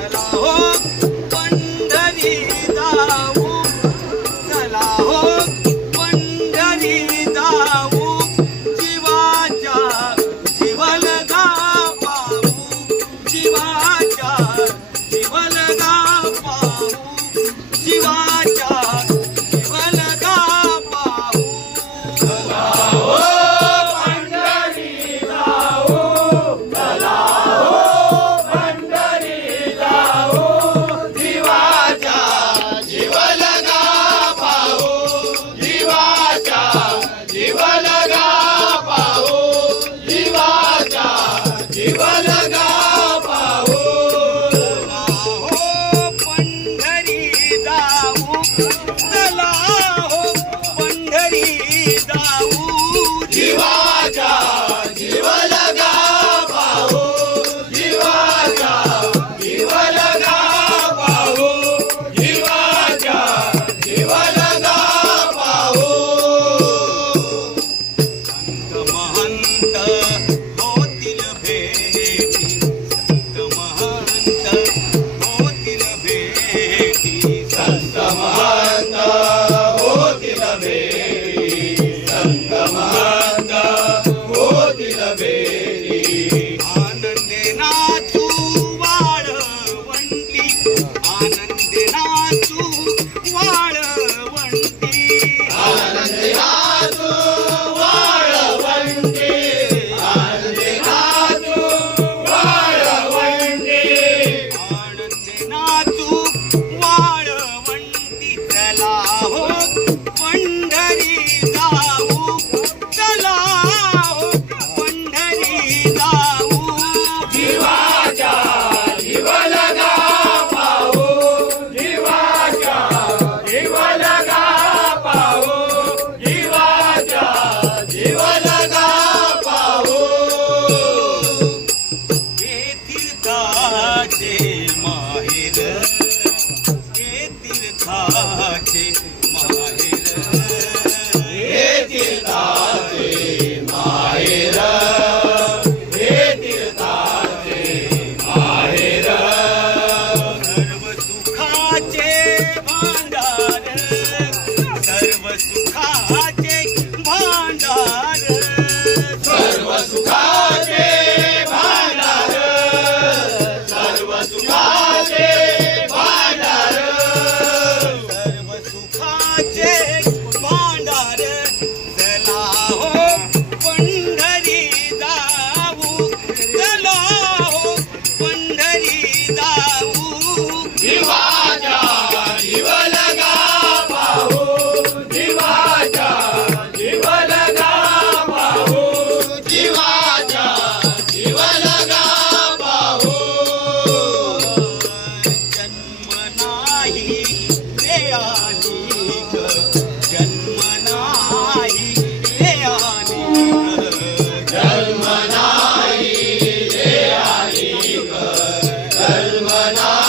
चला हो पंढरी दाऊ चला हो पंढरी दाऊ शिवाजा शिवलगा पाऊ शिवाजा शिवलगा पाऊ கொண்டறி Sarva Sukha My Almana.